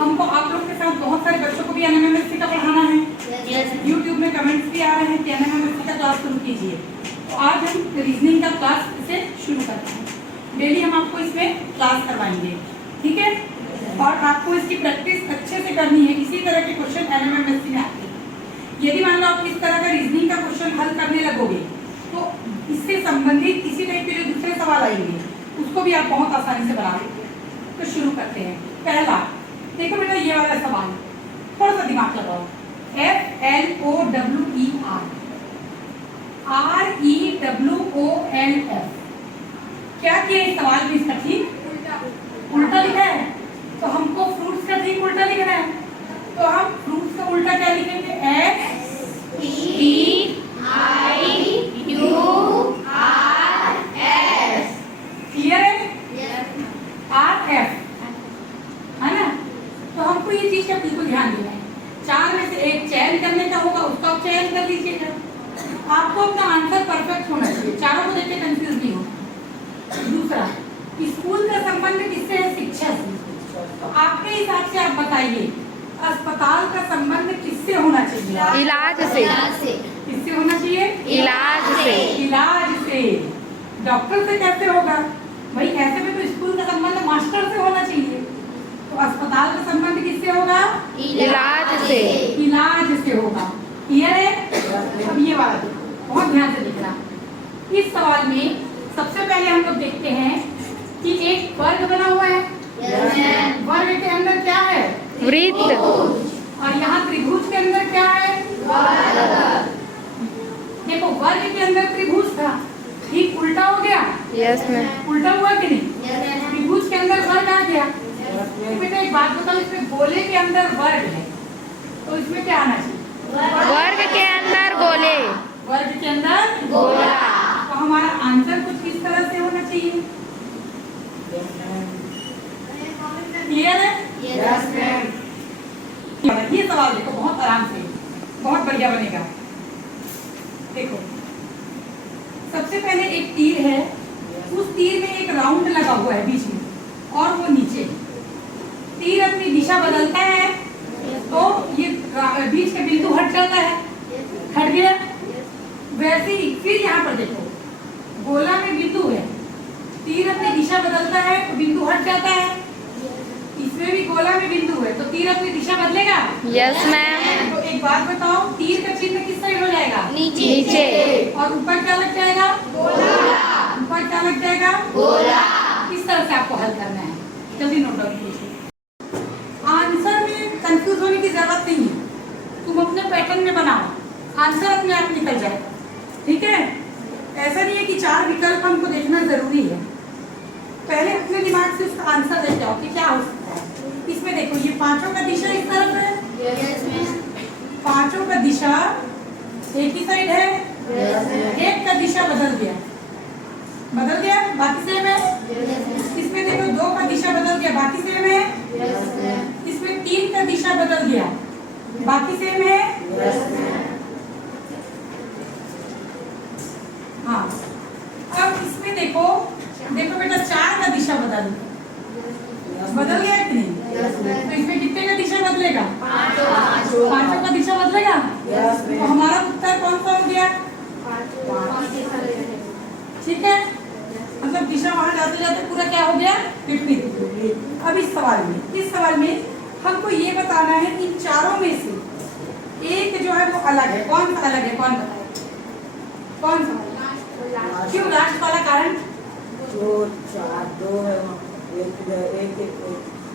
हमको आप लोग के साथ बहुत सारे बच्चों को भी एनएमएमएससी का पढ़ाना है। यूट्यूब में कमेंट्स भी आ रहे हैं कि एनएमएमएससी का क्लास शुरू कीजिए। तो आज हम रीजनिंग का क्लास से शुरू करते हैं। डेली हम आपको इसमें क्लास करवाएंगे, ठीक है। और आपको इसकी प्रैक्टिस अच्छे से करनी है। इसी तरह के क्वेश्चन एनएमएमएससी में आते हैं। यदि मान लो आप इस तरह का रीजनिंग का क्वेश्चन हल करने लगोगे तो इससे संबंधित इसी टाइप के जो दूसरे सवाल आएंगे उसको भी आप बहुत आसानी से बना लेंगे। तो शुरू करते हैं। पहला देखो बेटा, ये वाला सवाल थोड़ा सा दिमाग लगाओ। FLOWER क्या किया इस सवाल में? इसका ठीक उल्टा लिखा है। तो हमको फ्रूट्स का ठीक उल्टा लिखना है। तो हम फ्रूट्स का उल्टा क्या लिखेंगे? FPIURS। क्लियर है? RF है ना। तो हमको ये चीज का बिल्कुल ध्यान देना है। 4 में से एक चयन करने का होगा, उसका चयन कर लीजिएगा। आपको अपना आंसर परफेक्ट होना चाहिए, चारों को देख के कंफ्यूज नहीं हो। दूसरा, स्कूल का संबंध किससे है? शिक्षा से। तो आपके हिसाब से आप बताइए, अस्पताल का संबंध किससे होना चाहिए? इलाज से। किससे होना चाहिए? इलाज से। इलाज से। डॉक्टर से कैसे होगा भाई? ऐसे में तो स्कूल का संबंध मास्टर से होना चाहिए। तो अस्पताल का संबंध किससे होगा? इलाज से। इलाज से होगा। क्लियर है? अब ये वाला देखो, बहुत ध्यान से देखना। इस सवाल में सबसे पहले हम लोग देखते हैं कि एक वर्ग बना हुआ है। वर्ग के अंदर क्या है? वृत्त। और यहाँ त्रिभुज के अंदर क्या है? देखो, वर्ग के अंदर त्रिभुज था, ठीक उल्टा हो गया। Yes ma'am. उल्टा हुआ कि नहीं? त्रिभुज के अंदर वर्ग आ गया। बेटा एक बात बताओ, इसमें गोले के अंदर वर्ग है तो इसमें क्या आना चाहिए? वर्ग के अंदर गोले। वर्ग के अंदर गोला। तो हमारा आंसर कुछ किस तरह से होना चाहिए? क्लियर है? Yes ma'am. ये सवाल देखो, बहुत आराम से, बहुत बढ़िया बनेगा। देखो, सबसे पहले एक तीर है, उस तीर में एक राउंड लगा हुआ है बीच में और वो नीचे। तीर अपनी दिशा बदलता है तो ये बीच का बिंदु हट जाता है, हट गया। वैसे ही फिर यहाँ पर देखो, गोला में बिंदु है, तीर अपनी दिशा बदलता है तो बिंदु हट जाता है। इसमें भी गोला में बिंदु है तो तीर अपनी दिशा बदलेगा। Yes ma'am. तो एक बात बताओ, तीर का चिन्ह किस साइड हो जाएगा? नीचे। और ऊपर क्या लग जाएगा? गोला। ऊपर क्या लग जाएगा? गोला। इस तरह से आपको हल करना है। जल्दी नोट डाउन कीजिए। आंसर में कंफ्यूज होने की जरूरत नहीं है। तुम अपने पैटर्न में बनाओ, आंसर अपने आप निकल जाएगा, ठीक है। ऐसा नहीं है कि 4 विकल्प हमको देखना जरूरी है। पहले अपने दिमाग से उसका आंसर देख जाओ कि क्या हो सकता है। इसमें देखो, ये पांचों का दिशा इस तरफ है। पांचों का दिशा एक ही साइड है। एक का दिशा बदल गया, बाकी सेम है। इसमें देखो 2 का दिशा बदल गया, बाकी सेम है। इसमें 3 का दिशा बदल गया, बाकी सेम है। हाँ, अब इसमें देखो बेटा 4 का दिशा बदल गया कि नहीं? तो इसमें कितने का दिशा बदलेगा? 5 का दिशा बदलेगा। तो हमारा उत्तर कौन सा हो गया? ठीक है, मतलब दिशा वहां जाते जाते पूरा क्या हो गया? विपरीत। अब इस सवाल में हमको ये बताना है कि इन चारों में से एक जो है वो अलग है। कौन सा अलग है? कौन बताए? कौन सा? क्यों? लास्ट वाला कारण? दो चार, दो है, एक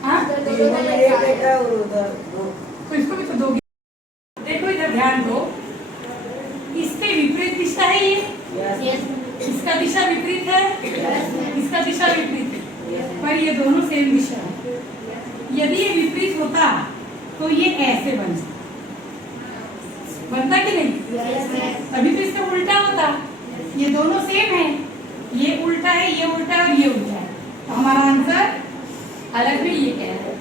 हाँ, तीनों में एक है और उधर दो। तो इसको भी तो दोगे। देखो इधर ध्यान दो, इसके विपरीत दिशा है ये। इसका दिशा विपरीत है, इसका दिशा विपरीत है, पर ये दोनों सेम दिशा है। यदि ये विपरीत होता तो ये ऐसे बनता कि नहीं? तभी तो इसका उल्टा होता। ये दोनों सेम है, ये उल्टा है, ये उल्टा है और ये उल्टा है, तो हमारा आंसर अलग में ये कह रहा है।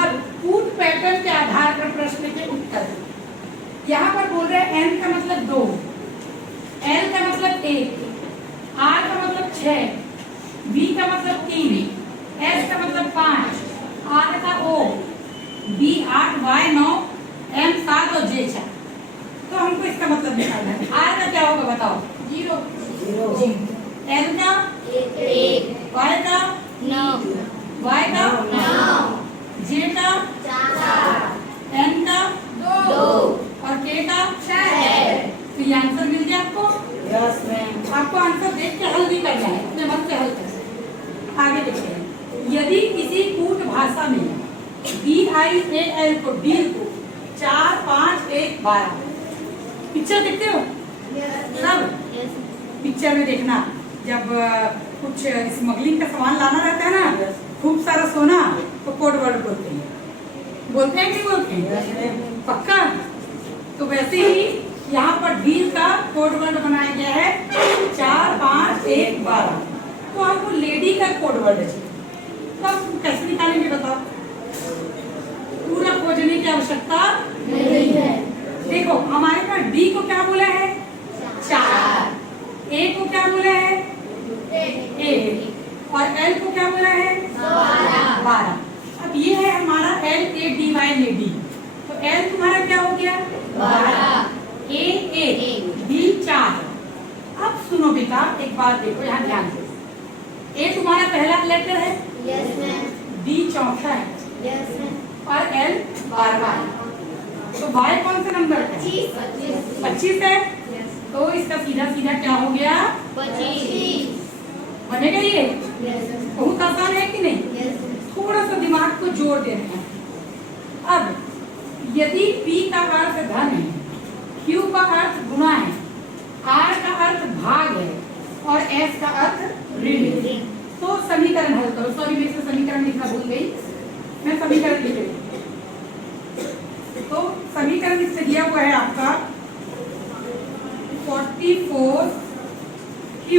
अब पूर्ण पैटर्न के आधार पर प्रश्न के उत्तर। यहाँ पर बोल रहे हैं n का मतलब 2, l का मतलब 1, r का मतलब 6, v का मतलब 3, s का मतलब 5, r का o, Y 9, M 7 और J 4। तो हमको इसका मतलब निकालना है। R का क्या होगा बताओ? 0। L का 1 Y का 9 Y का 9 J का 4 N का 2 और K का 6। तो ये आंसर मिल गया आपको। Yes ma'am. आपको आंसर देख के हल नहीं करना है, अपने मन से हल करना है। आगे देखते हैं। यदि किसी कूट भाषा में DIAL को डील को 4 5 1 12 पिक्चर देखते हो सब? पिक्चर में देखना जब कुछ स्मगलिंग का सामान लाना रहता है ना, खूब सारा सोना, तो कोड वर्ड बोलते हैं कि नहीं बोलते हैं? Yes ma'am. पक्का? तो वैसे ही यहाँ पर डील का कोड वर्ड बनाया गया है 4 5 1 12। तो हमको लेडी का कोड वर्ड है, तो हम कैसे निकालेंगे बताओ? पूरा खोजने की आवश्यकता नहीं है। देखो हमारे पास डी को क्या बोला है? 4। ए को क्या बोला है? 1 और एल को क्या बोला है? 12। अब ये है हमारा LADY लेडी। तो एल तुम्हारा क्या हो गया? 12। A 1 B 4। अब सुनो बेटा, एक बात देखो यहाँ ध्यान से। A तुम्हारा पहला लेटर है, यस मैम B चौथा है यस मैम और L 12 है। तो Y कौन सा नंबर है? 25 है। तो इसका सीधा सीधा क्या हो गया? 25 बनेगा ये? यस बहुत आसान है कि नहीं? यस थोड़ा सा दिमाग को जोड़ देना है। अब यदि P का अर्थ धन है, Q का अर्थ गुणा है, R का अर्थ भाग है और S का अर्थ ऋण है, तो समीकरण हल करो। सॉरी मैं इसमें समीकरण लिखना भूल गई, मैं समीकरण लिख रही। तो समीकरण इससे दिया हुआ है आपका 44 Q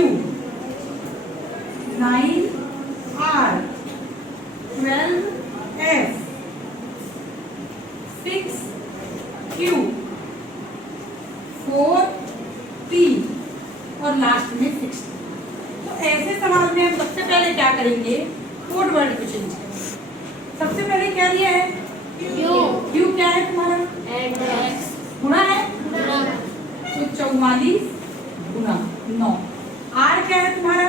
9 R 12 S 6 Q 4 P और लास्ट में 60। तो ऐसे सवाल में हम सबसे पहले क्या करेंगे? कोड वर्ड को चेंज करेंगे। सबसे पहले क्या दिया है? Q क्या है तुम्हारा? गुणा है, तो 44 गुणा 9। R क्या है तुम्हारा?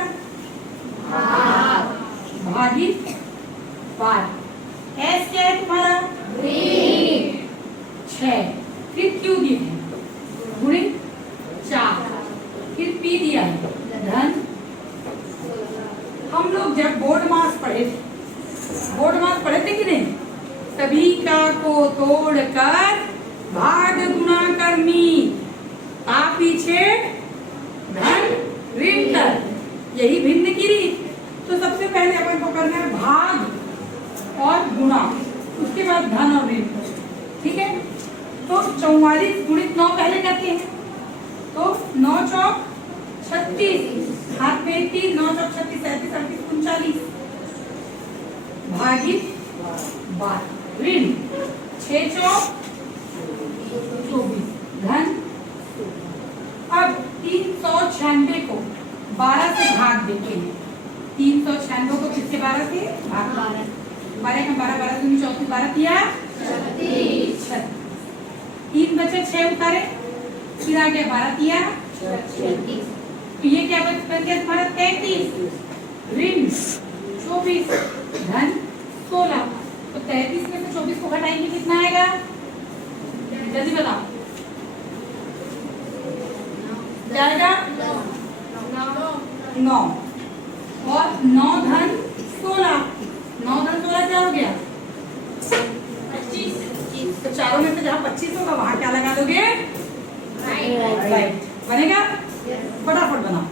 भागित 12। S क्या है तुम्हारा? 6। फिर Q दिया है गुणित 4। फिर P दिया है धन। हम लोग जब बोर्ड मास पढ़े थे कि नहीं? सभी का को तोड़कर भाग गुना कर मीत, आ पीछे धन ऋण कर, यही भिन्न की रीत। तो सबसे पहले अपन को करना है भाग और गुणा, उसके बाद धन और ऋण। ठीक है? तो 44 गुणित 9 पहले करते हैं। तो 9 चौक 36, हाथ में 3, 9 चौक 36, 37, 38, 39 भागित 12 ऋण 6 चौक 24 धन। अब 396 को 12 से भाग देते हैं। 396 को किससे 12 से भाग? 12 का 12, 12 दूनी 34, 12 किया 36। 3 बचे 6 उतारे, फिर आ गया 12 किया 36। तो ये क्या बच गया तुम्हारा? 33 ऋण 24 धन 16। तो 33 में से 24 को घटाएंगे कितना आएगा? जल्दी बताओ। क्या आएगा? 9 और 9 धन 16। 9 धन 16 क्या हो गया? 25। तो चारों में से जहाँ 25 होगा वहाँ क्या लगा दोगे? राइट। बनेगा? फटाफट बनाओ।